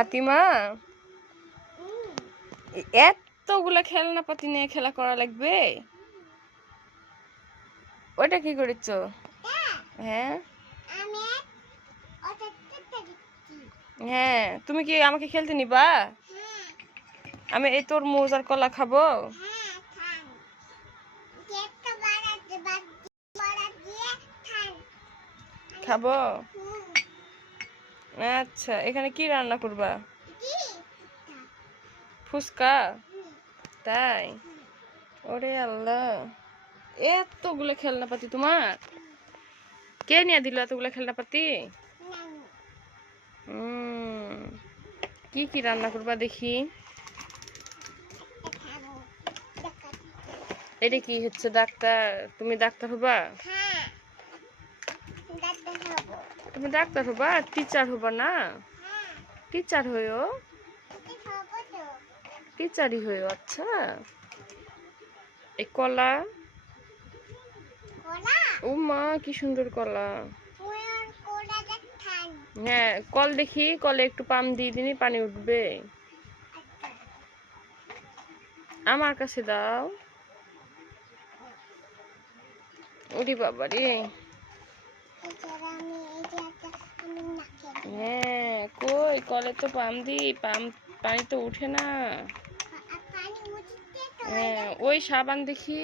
হাতিমা, এতগুলা খেলনাপাতি নিয়ে খেলা করা লাগবে? ওইটা কি করেছ? হ্যাঁ হ্যাঁ, তুমি কি আমাকে খেলতে নিবা? আমি এই তরমুজ আর কলা খাবো। খাবো? আচ্ছা, এখানে কি রান্না করবা? ফুচকা? তাই? ওরে আল্লাহ, এতগুলো খেলনাপাতি তোমার! কে নিয়ে দিল এতগুলো খেলনাপাতি? কি কি রান্না করবা দেখি? এটা কি হচ্ছে? ডাক্তার? তুমি ডাক্তার হবা? তুমি ডাক্তার হবা, টিচার হবা না? টিচার হইও, টিচারই হইও। আচ্ছা, এই কলা, ও মা কি সুন্দর কলা! হ্যাঁ, কল দেখি, কলে একটু পাম দিয়ে দিনি, পানি উঠবে। আমার কাছে দাও। ওরে বাবা রে! হ্যাঁ, কই কলে তো পাম দিই, পানি তো উঠে না। হ্যাঁ, ওই সাবান দেখি।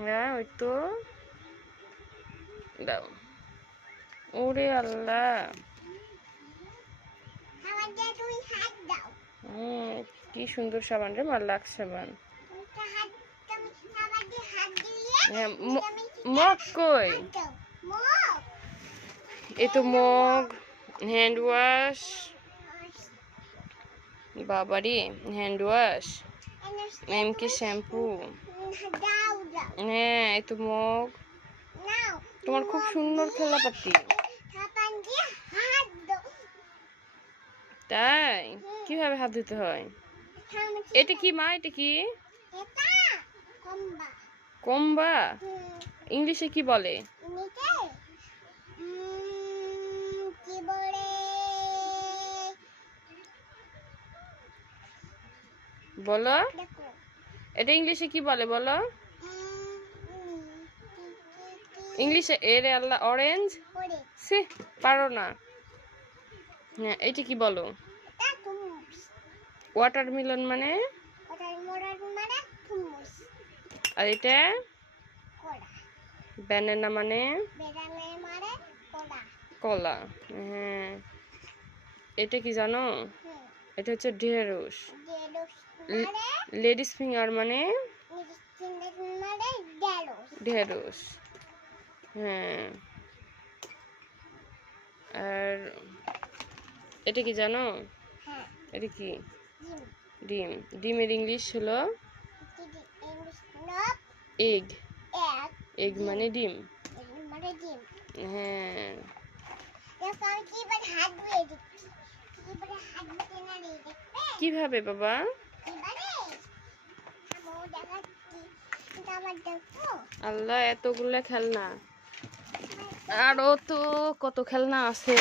হ্যাঁ, ওই তো দাও। ওরে আল্লাহ, কি সুন্দর সাবান রে, মার লাক্স সাবান। হ্যাঁ, মগ কই? এই তো মগ, হ্যান্ড ওয়াশ। বাবারি, হ্যান্ড ওয়াশ, এমকে শ্যাম্পু। হ্যাঁ, এই তো মগ। তোমার খুব সুন্দর খেলনাপাতি। তাই? কিভাবে হাত ধুতে হয়? এটা কি মা? এটা কি? কম্বা? ইংলিশে কি বলে? বলো, এটা ইংলিশে কি বলে বলো? ইংলিশে এরে আল্লাহ, অরেঞ্জ? সে পারো না। হ্যাঁ, এইটা কি বলো? ওয়াটারমেলন মানে? আর এটা ব্যানানা মানে? কলা। হ্যাঁ, এটা কি জানো? এটা হচ্ছে ঢেঁড়স। লেডিস ফিঙ্গার মানে? ঢেঁড়স। হ্যাঁ, আর এটা কি জানো? এটা কি? ডিম। ডিমের ইংলিশ হলো এগ। এগ মানে ডিম। হ্যাঁ, কিভাবে বাবা? আল্লাহ, এতগুলো খেলনা! আরো তো কত খেলনা আছে,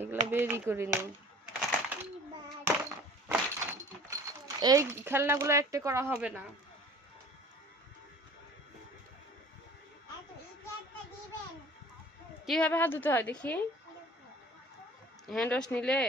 এগুলা বেরি করিনি। এই খেলনাগুলো একটা করা হবে না। কিভাবে হাত ধুতে হয় দেখি? হ্যান্ড ওয়াশ নিলে